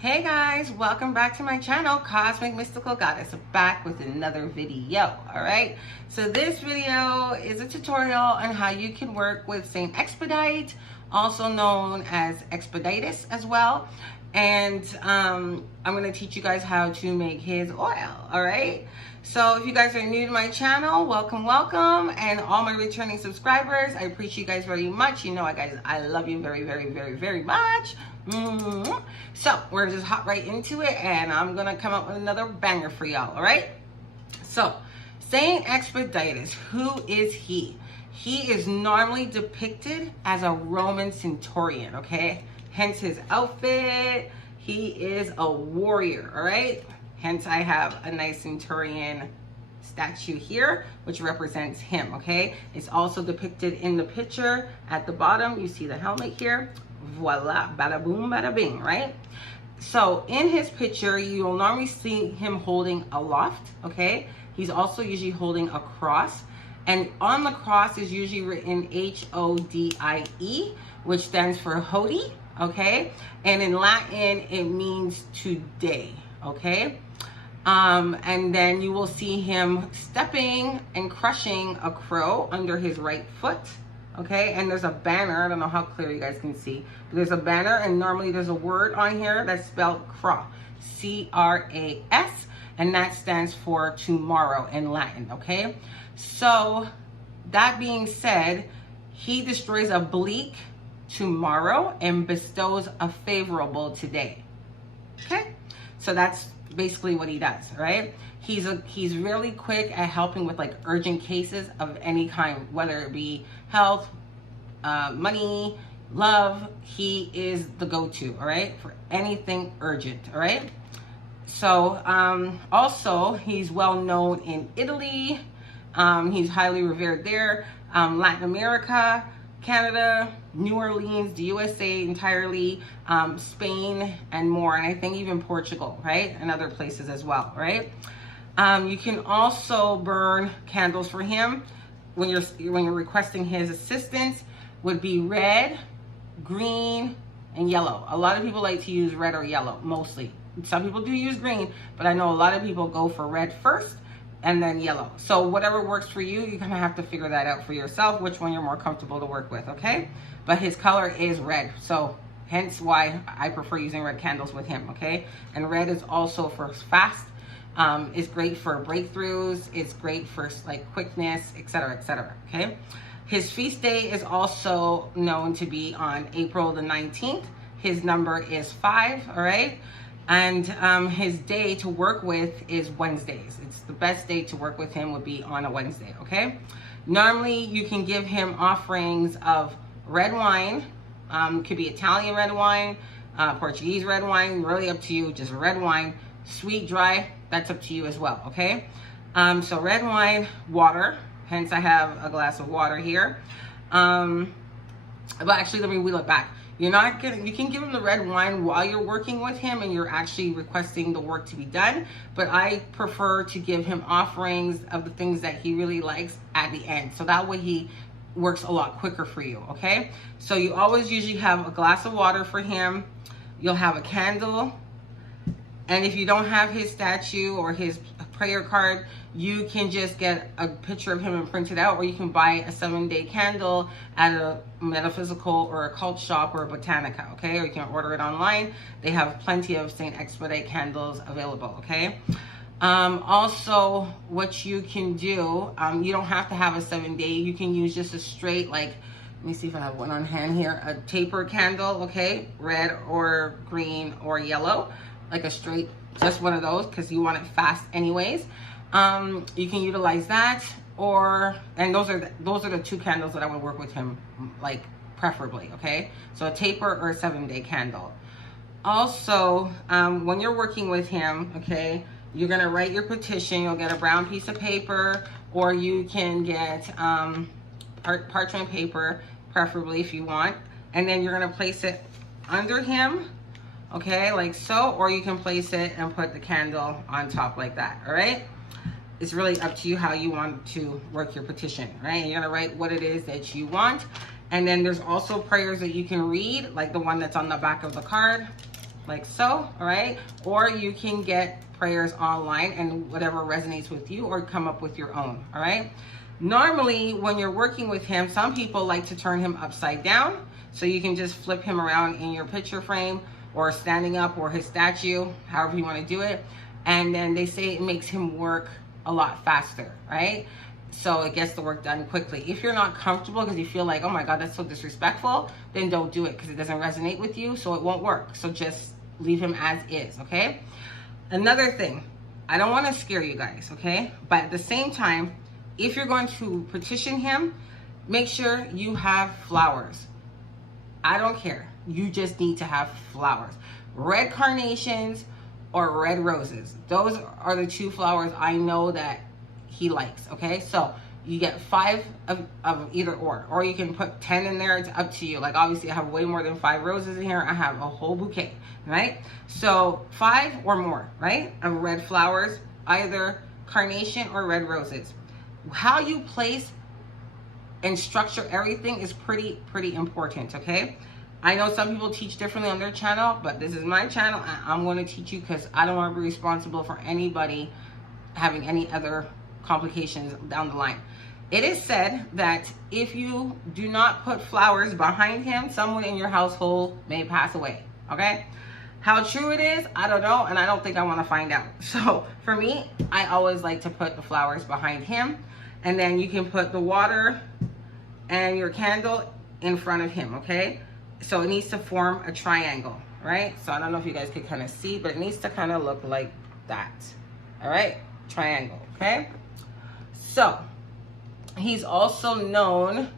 Hey guys, welcome back to my channel, Cosmic Mystical Goddess, back with another video. All right, so this video is a tutorial on how you can work with Saint Expedite, also known as Expeditus as well. And I'm going to teach you guys how to make his oil. All right, so if you guys are new to my channel, welcome, and all my returning subscribers, I appreciate you guys very much. You know, guys, I love you very much. So we're just hop right into it, and I'm gonna come up with another banger for y'all. All right, so Saint Expedite, who is he? He is normally depicted as a Roman Centurion, okay? Hence his outfit. He is a warrior, all right? Hence I have a nice Centurion statue here, which represents him, okay? It's also depicted in the picture at the bottom. You see the helmet here. Voila, bada boom, bada bing, right? So in his picture, you'll normally see him holding aloft, okay? He's also usually holding a cross, and on the cross is usually written H-O-D-I-E, which stands for Hodi, okay? And in Latin, it means today, okay? And then you will see him stepping and crushing a crow under his right foot. Okay, and there's a banner. I don't know how clear you guys can see, but there's a banner, and normally there's a word on here that's spelled cras, C-R-A-S, and that stands for tomorrow in Latin, okay? So that being said, he destroys a bleak tomorrow and bestows a favorable today, okay? So that's basically what he does, right? He's really quick at helping with like urgent cases of any kind, whether it be health, money, love. He is the go-to, all right, for anything urgent, all right? So also he's well known in Italy. He's highly revered there. Latin America, Canada, New Orleans, the USA entirely, Spain, and more, and I think even Portugal, right, and other places as well, right? You can also burn candles for him when you're requesting his assistance. Would be red, green, and yellow. A lot of people like to use red or yellow, mostly. Some people do use green, but I know a lot of people go for red first and then yellow. So whatever works for you, you're gonna have to figure that out for yourself, which one you're more comfortable to work with, okay? But his color is red, so hence why I prefer using red candles with him, okay? And red is also for fast. It's great for breakthroughs. It's great for like quickness, etc., okay? His feast day is also known to be on April the 19th. His number is 5, all right? And his day to work with is Wednesdays. It's the best day to work with him would be on a Wednesday, okay? Normally, you can give him offerings of red wine. Could be Italian red wine, Portuguese red wine, really up to you, just red wine. Sweet, dry, that's up to you as well, okay? So red wine, water, hence I have a glass of water here. But actually, let me wheel it back. You can give him the red wine while you're working with him and you're actually requesting the work to be done, but I prefer to give him offerings of the things that he really likes at the end, so that way he works a lot quicker for you, okay? So you always usually have a glass of water for him. You'll have a candle. And if you don't have his statue or his prayer card, you can just get a picture of him and print it out, or you can buy a 7-day candle at a metaphysical or occult shop or a botanica, okay? Or you can order it online. They have plenty of Saint Expedite candles available, okay? Also, what you can do, you don't have to have a 7-day. You can use just a straight, like, let me see if I have one on hand here, a taper candle, okay? Red or green or yellow. Like a straight, just one of those, because you want it fast anyways. You can utilize that, and those are the 2 candles that I would work with him, like, preferably, okay? So a taper or a 7-day candle. Also, when you're working with him, okay, you're gonna write your petition. You'll get a brown piece of paper, or you can get parchment paper, preferably if you want, and then you're gonna place it under him, okay, like so, or you can place it and put the candle on top like that, all right? It's really up to you how you want to work your petition, right? You're gonna write what it is that you want, And then there's also prayers that you can read, like the one that's on the back of the card. like so, all right? Or you can get prayers online and whatever resonates with you, or come up with your own, all right? Normally, when you're working with him, some people like to turn him upside down, so you can just flip him around in your picture frame, or standing up, or his statue, however you want to do it. And then they say it makes him work a lot faster, right? So it gets the work done quickly. If you're not comfortable because you feel like, oh my God, that's so disrespectful, then don't do it, because it doesn't resonate with you, so it won't work. So just leave him as is, okay? Another thing, I don't want to scare you guys, okay? But at the same time, if you're going to petition him, make sure you have flowers. I don't care. You just need to have flowers. Red carnations or red roses. Those are the two flowers I know that he likes, okay? So you get 5 of either or you can put 10 in there. It's up to you. Like, obviously I have way more than 5 roses in here. I have a whole bouquet, right? So 5 or more, right, of red flowers, either carnation or red roses. How you place and structure everything is pretty important, okay? I know some people teach differently on their channel, but this is my channel, and I'm going to teach you because I don't want to be responsible for anybody having any other complications down the line. It is said that if you do not put flowers behind him, someone in your household may pass away, okay? How true it is, I don't know, and I don't think I want to find out. So for me, I always like to put the flowers behind him, and then you can put the water and your candle in front of him, okay? So it needs to form a triangle, right? So I don't know if you guys can kind of see, but it needs to kind of look like that, all right? Triangle, okay? So he's also known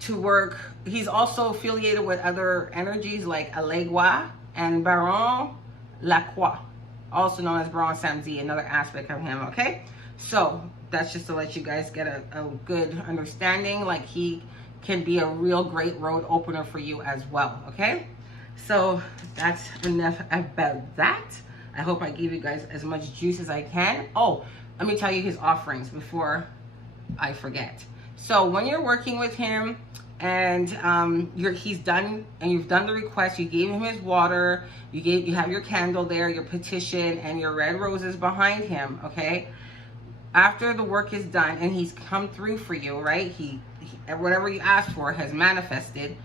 to work, he's also affiliated with other energies like Alegua and Baron Lacroix, also known as Baron Samedi, another aspect of him, okay? So that's just to let you guys get a good understanding. Like, he can be a real great road opener for you as well, okay? So that's enough about that. I hope I gave you guys as much juice as I can. Oh, let me tell you his offerings before I forget. So when you're working with him and he's done and you've done the request, you gave him his water, you have your candle there, your petition, and your red roses behind him, okay? After the work is done and he's come through for you, right? He whatever you asked for has manifested.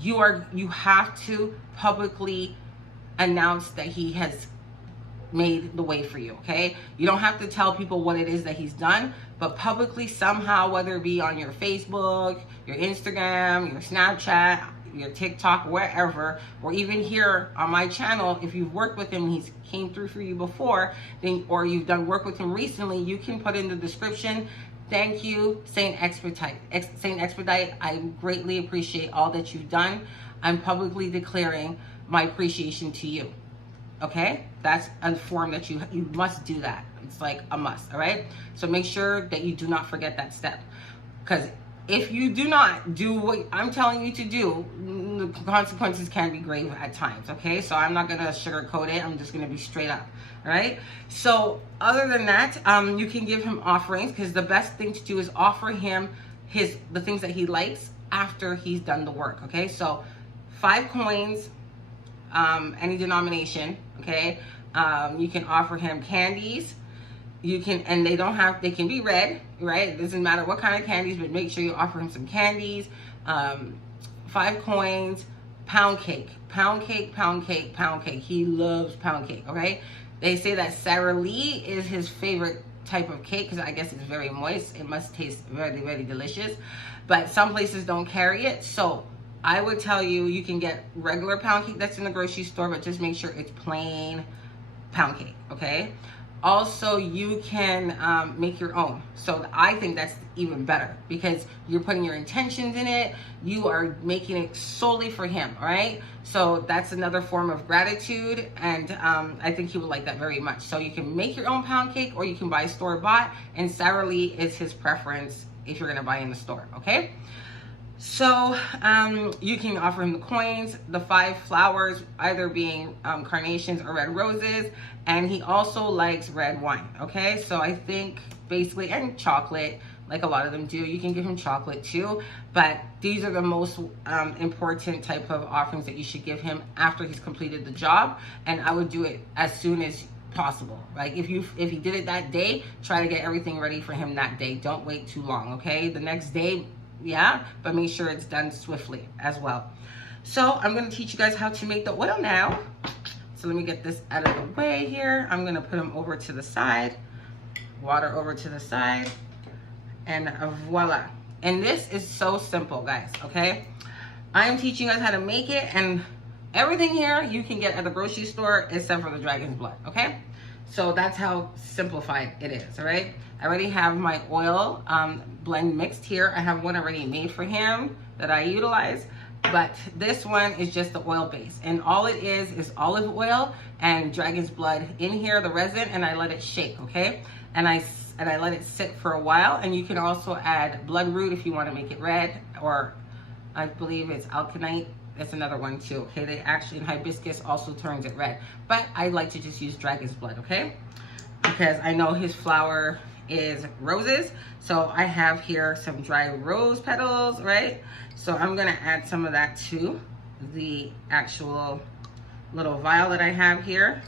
You have to publicly announce that he has made the way for you, okay? You don't have to tell people what it is that he's done, but publicly somehow, whether it be on your Facebook, your Instagram, your Snapchat, your TikTok, wherever, or even here on my channel, if you've worked with him and he's came through for you before, then, or you've done work with him recently, you can put in the description, thank you, Saint Expedite. Saint Expedite, I greatly appreciate all that you've done. I'm publicly declaring my appreciation to you. Okay? That's a form that you must do that. It's like a must, all right? So make sure that you do not forget that step. Because if you do not do what I'm telling you to do, the consequences can be grave at times, okay? So I'm not going to sugarcoat it. I'm just going to be straight up, all right? So other than that, you can give him offerings, because the best thing to do is offer him the things that he likes after he's done the work, okay? So 5 coins, any denomination, okay? You can offer him candies. You can, and they can be red, right? It doesn't matter what kind of candies, but make sure you offer him some candies. 5 coins, pound cake, pound cake, pound cake, pound cake. He loves pound cake, okay? They say that Sara Lee is his favorite type of cake, because I guess it's very moist. It must taste very, very delicious, but some places don't carry it. So I would tell you, you can get regular pound cake that's in the grocery store, but just make sure it's plain pound cake, okay? Also, you can make your own. So I think that's even better, because you're putting your intentions in it. You are making it solely for him, all right? So that's another form of gratitude, and I think he would like that very much. So you can make your own pound cake, or you can buy store-bought, and Sara Lee is his preference if you're gonna buy in the store, okay? So you can offer him the coins, the 5 flowers, either being carnations or red roses, and he also likes red wine, okay? So I think basically, and chocolate, like a lot of them do. You can give him chocolate too, but these are the most important type of offerings that you should give him after he's completed the job. And I would do it as soon as possible. Like if he did it that day, try to get everything ready for him that day. Don't wait too long, okay? The next day, yeah, but make sure it's done swiftly as well. So I'm going to teach you guys how to make the oil now. So let me get this out of the way here. I'm going to put them over to the side, water over to the side, and voila. And this is so simple, guys, okay? I'm teaching you guys how to make it, and everything here you can get at the grocery store except for the dragon's blood, okay? So that's how simplified it is, all right? I already have my oil blend mixed here. I have one already made for him that I utilize, but this one is just the oil base. And all it is olive oil and dragon's blood in here, the resin, and I let it shake, okay? And I let it sit for a while. And you can also add blood root if you want to make it red, or I believe it's alkanite. That's another one too, okay? They actually, in hibiscus also turns it red. But I like to just use dragon's blood, okay? Because I know his flower is roses. So I have here some dry rose petals, right? So I'm gonna add some of that to the actual little vial that I have here.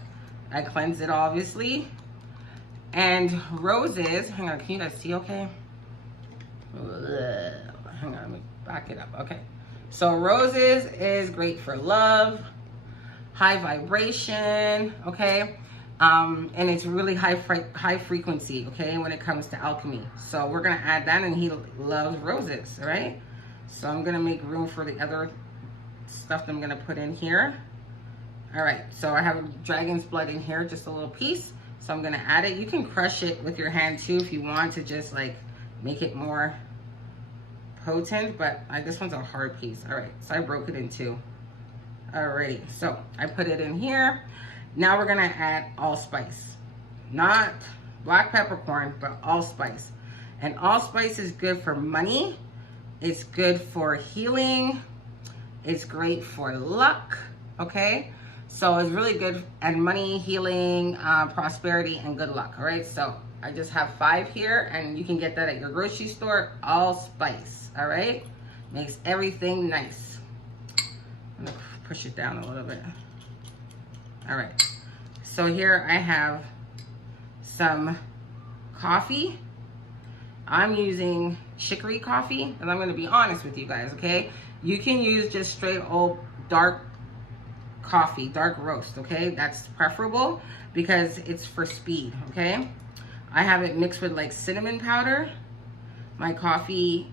I cleanse it obviously. And roses, hang on, can you guys see okay? Hang on, let me back it up, okay. So roses is great for love, high vibration, okay? And it's really high frequency, okay, when it comes to alchemy. So we're gonna add that, and he loves roses, all right? So I'm gonna make room for the other stuff that I'm gonna put in here. All right, so I have dragon's blood in here, just a little piece. So I'm gonna add it. You can crush it with your hand too if you want to just like make it more potent, but this one's a hard piece. All right, so I broke it in two. Alrighty, so I put it in here. Now we're gonna add allspice. Not black peppercorn, but allspice. And allspice is good for money. It's good for healing. It's great for luck, okay? So it's really good at money, healing, prosperity, and good luck, all right? So I just have 5 here, and you can get that at your grocery store, allspice, all right? Makes everything nice. I'm gonna push it down a little bit. All right, so here I have some coffee. I'm using chicory coffee, and I'm gonna be honest with you guys, okay? You can use just straight old dark coffee, dark roast, okay? That's preferable because it's for speed, okay? I have it mixed with like cinnamon powder, my coffee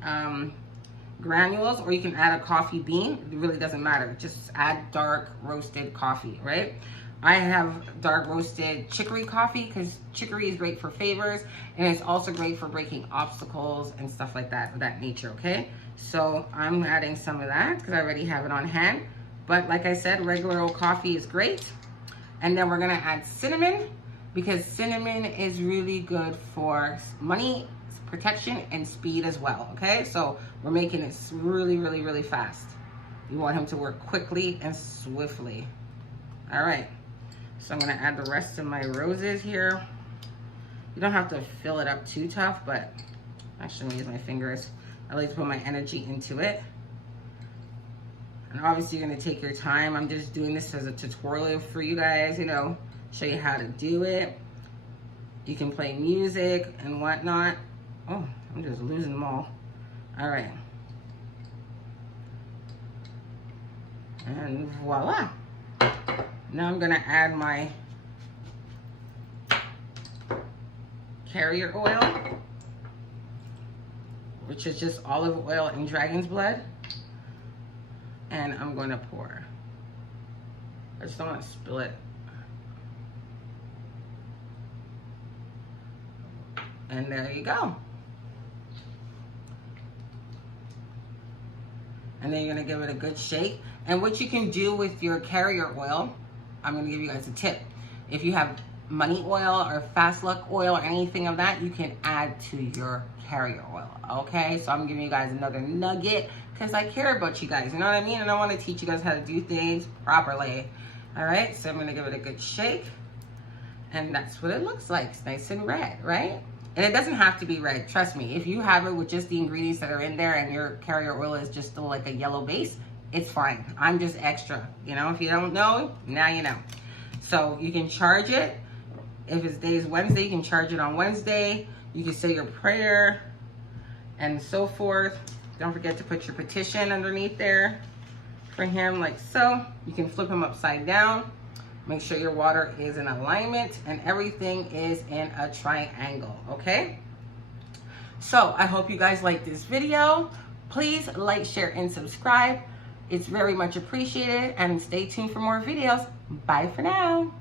granules, or you can add a coffee bean. It really doesn't matter. Just add dark roasted coffee, right? I have dark roasted chicory coffee because chicory is great for favors, and it's also great for breaking obstacles and stuff like that, of that nature, okay? So I'm adding some of that because I already have it on hand. But like I said, regular old coffee is great. And then we're gonna add cinnamon because cinnamon is really good for money, protection, and speed as well, okay? So we're making it really, really, really fast. You want him to work quickly and swiftly. All right, so I'm gonna add the rest of my roses here. You don't have to fill it up too tough, but actually I'm gonna use my fingers. I like to put my energy into it. And obviously you're gonna take your time. I'm just doing this as a tutorial for you guys, you know, show you how to do it. You can play music and whatnot. Oh, I'm just losing them all. All right. And voila. Now I'm gonna add my carrier oil, which is just olive oil and dragon's blood. And I'm going to pour. I just don't want to spill it. And there you go. And then you're going to give it a good shake. And what you can do with your carrier oil, I'm going to give you guys a tip. If you have money oil or fast luck oil or anything of that, you can add to your carrier oil, okay? So I'm giving you guys another nugget because I care about you guys, you know what I mean? And I want to teach you guys how to do things properly. All right, so I'm gonna give it a good shake, and that's what it looks like. It's nice and red, right? And it doesn't have to be red. Trust me, if you have it with just the ingredients that are in there and your carrier oil is just still like a yellow base, it's fine. I'm just extra. You know, if you don't know, now you know. So you can charge it. If it's days Wednesday, you can charge it on Wednesday. You can say your prayer and so forth. Don't forget to put your petition underneath there for him, like so. You can flip him upside down. Make sure your water is in alignment and everything is in a triangle, okay? So I hope you guys like this video. Please like, share, and subscribe. It's very much appreciated, and stay tuned for more videos. Bye for now.